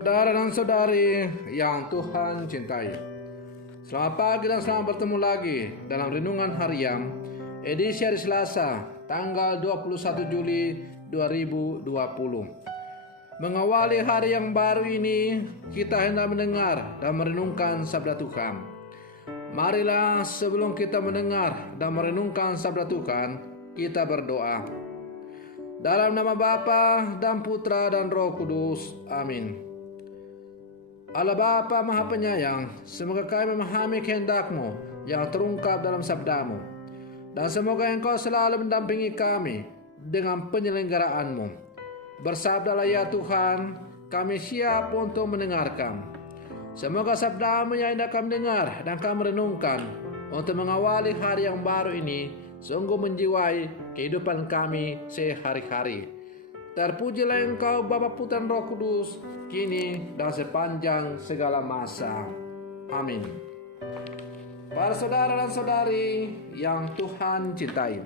Saudara dan saudari yang Tuhan cintai, selamat pagi dan selamat bertemu lagi dalam Renungan Harian edisi hari Selasa tanggal 21 Juli 2020. Mengawali hari yang baru ini, kita hendak mendengar dan merenungkan sabda Tuhan. Marilah sebelum kita mendengar dan merenungkan sabda Tuhan, kita berdoa. Dalam nama Bapa dan Putra dan Roh Kudus. Amin. Allah Bapa Maha Penyayang, semoga kami memahami kehendak-Mu yang terungkap dalam sabda-Mu, dan semoga Engkau selalu mendampingi kami dengan penyelenggaraan-Mu. Bersabdalah ya Tuhan, kami siap untuk mendengarkan. Semoga sabda-Mu yang hendak kami dengar dan kami renungkan untuk mengawali hari yang baru ini sungguh menjiwai kehidupan kami sehari-hari. Terpujilah Engkau Bapa, Putra dan Roh Kudus, kini dan sepanjang segala masa. Amin. Para saudara dan saudari yang Tuhan cintai,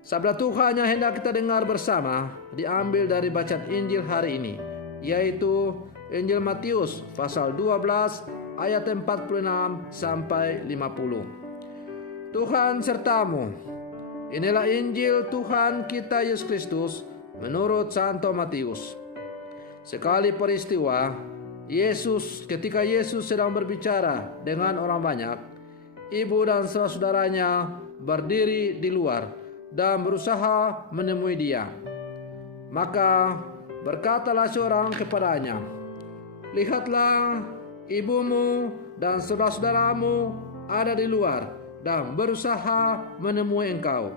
sabda Tuhan yang hendak kita dengar bersama diambil dari bacaan Injil hari ini, yaitu Injil Matius pasal 12 ayat 46 sampai 50. Tuhan sertamu. Inilah Injil Tuhan kita Yesus Kristus menurut Santo Matius. Sekali peristiwa, ketika Yesus sedang berbicara dengan orang banyak, ibu dan saudara-saudaranya berdiri di luar dan berusaha menemui dia. Maka berkatalah seorang kepadanya, "Lihatlah, ibumu dan saudara-saudaramu ada di luar dan berusaha menemui engkau."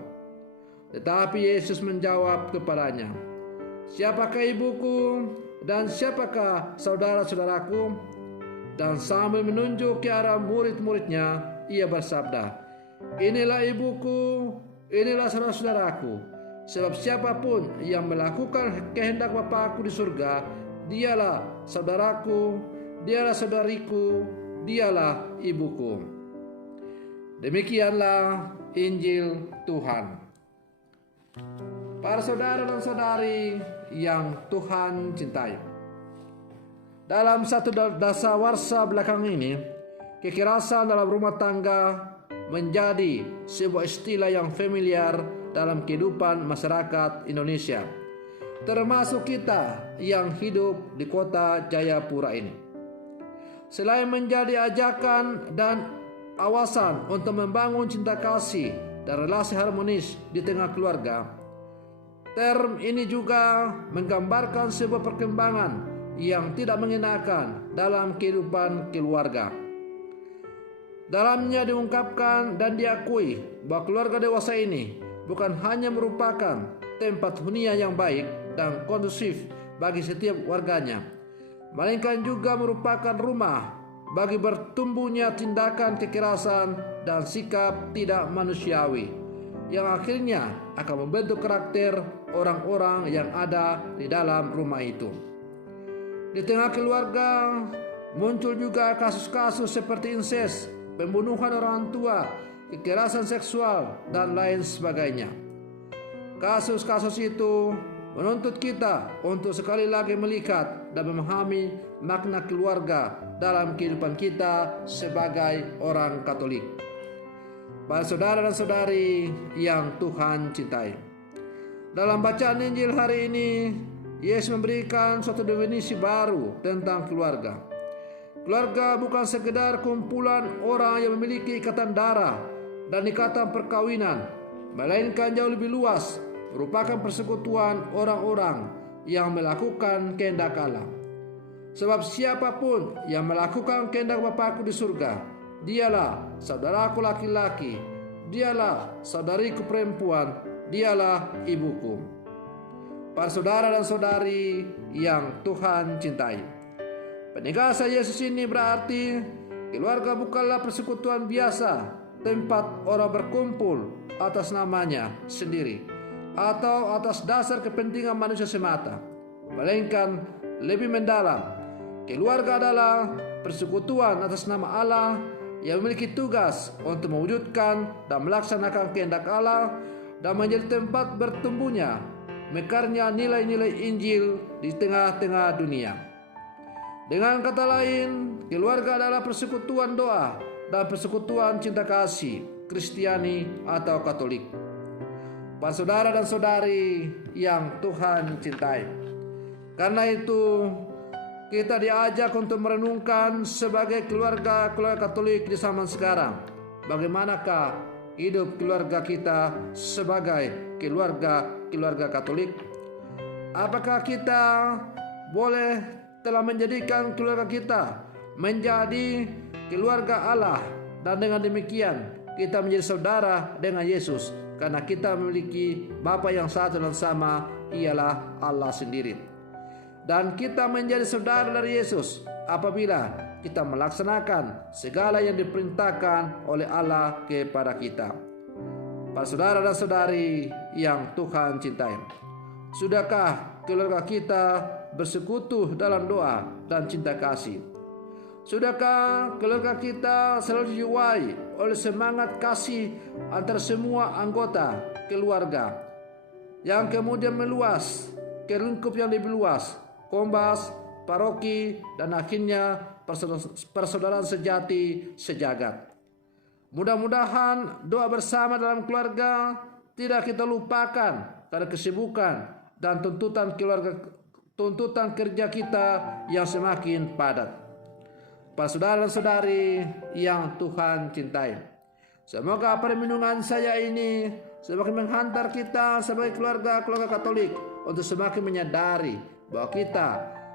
Tetapi Yesus menjawab kepadanya, "Siapakah ibuku dan siapakah saudara-saudaraku?" Dan sambil menunjuk ke arah murid-muridnya, ia bersabda, "Inilah ibuku, inilah saudara-saudaraku. Sebab siapapun yang melakukan kehendak Bapa-Ku di surga, dialah saudaraku, dialah saudariku, dialah ibuku." Demikianlah Injil Tuhan. Para saudara dan saudari yang Tuhan cintai, dalam satu dasawarsa belakang ini, kekerasan dalam rumah tangga menjadi sebuah istilah yang familiar dalam kehidupan masyarakat Indonesia, termasuk kita yang hidup di kota Jayapura ini. Selain menjadi ajakan dan awasan untuk membangun cinta kasih dan relasi harmonis di tengah keluarga, term ini juga menggambarkan sebuah perkembangan yang tidak mengenakan dalam kehidupan keluarga. Dalamnya diungkapkan dan diakui bahwa keluarga dewasa ini bukan hanya merupakan tempat hunian yang baik dan kondusif bagi setiap warganya, melainkan juga merupakan rumah bagi bertumbuhnya tindakan kekerasan dan sikap tidak manusiawi, yang akhirnya akan membentuk karakter orang-orang yang ada di dalam rumah itu. Di tengah keluarga muncul juga kasus-kasus seperti incest, pembunuhan orang tua, kekerasan seksual, dan lain sebagainya. Kasus-kasus itu menuntut kita untuk sekali lagi melihat dan memahami makna keluarga dalam kehidupan kita sebagai orang Katolik. Para saudara dan saudari yang Tuhan cintai, dalam bacaan Injil hari ini, Yesus memberikan suatu definisi baru tentang keluarga. Keluarga bukan sekedar kumpulan orang yang memiliki ikatan darah dan ikatan perkawinan, melainkan jauh lebih luas, merupakan persekutuan orang-orang yang melakukan kehendak Allah. Sebab siapapun yang melakukan kehendak Bapa-Ku di surga, dialah saudaraku laki-laki, dialah saudariku perempuan, dialah ibuku. Para saudara dan saudari yang Tuhan cintai, penegasan Yesus ini berarti keluarga bukanlah persekutuan biasa, tempat orang berkumpul atas namanya sendiri atau atas dasar kepentingan manusia semata, melainkan lebih mendalam. Keluarga adalah persekutuan atas nama Allah yang memiliki tugas untuk mewujudkan dan melaksanakan kehendak Allah dan menjadi tempat bertumbuhnya mekarnya nilai-nilai Injil di tengah-tengah dunia. Dengan kata lain, keluarga adalah persekutuan doa dan persekutuan cinta kasih, Kristiani atau Katolik. Para saudara dan saudari yang Tuhan cintai, karena itu kita diajak untuk merenungkan sebagai keluarga Katolik di zaman sekarang, bagaimanakah hidup keluarga kita sebagai keluarga Katolik? Apakah kita telah menjadikan keluarga kita menjadi keluarga Allah, dan dengan demikian kita menjadi saudara dengan Yesus, karena kita memiliki Bapa yang satu dan sama, ialah Allah sendiri. Dan kita menjadi saudara dari Yesus apabila kita melaksanakan segala yang diperintahkan oleh Allah kepada kita. Para saudara dan saudari yang Tuhan cintai, sudahkah keluarga kita bersekutu dalam doa dan cinta kasih? Sudahkah keluarga kita selalu dijiwai oleh semangat kasih antara semua anggota keluarga, yang kemudian meluas ke lingkup yang lebih luas, kombas, paroki, dan akhirnya persaudaraan sejati sejagat? Mudah-mudahan doa bersama dalam keluarga tidak kita lupakan karena kesibukan dan tuntutan kerja kita yang semakin padat. Para saudara dan saudari yang Tuhan cintai, semoga perlindungan saya ini semakin menghantar kita sebagai keluarga Katolik untuk semakin menyadari bahwa kita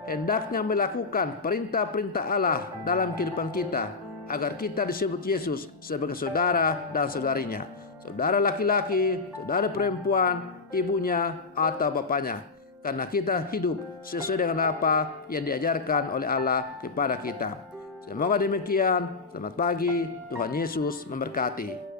hendaknya melakukan perintah-perintah Allah dalam kehidupan kita, agar kita disebut Yesus sebagai saudara dan saudarinya, saudara laki-laki, saudara perempuan, ibunya atau bapaknya, karena kita hidup sesuai dengan apa yang diajarkan oleh Allah kepada kita. Semoga demikian. Selamat pagi, Tuhan Yesus memberkati.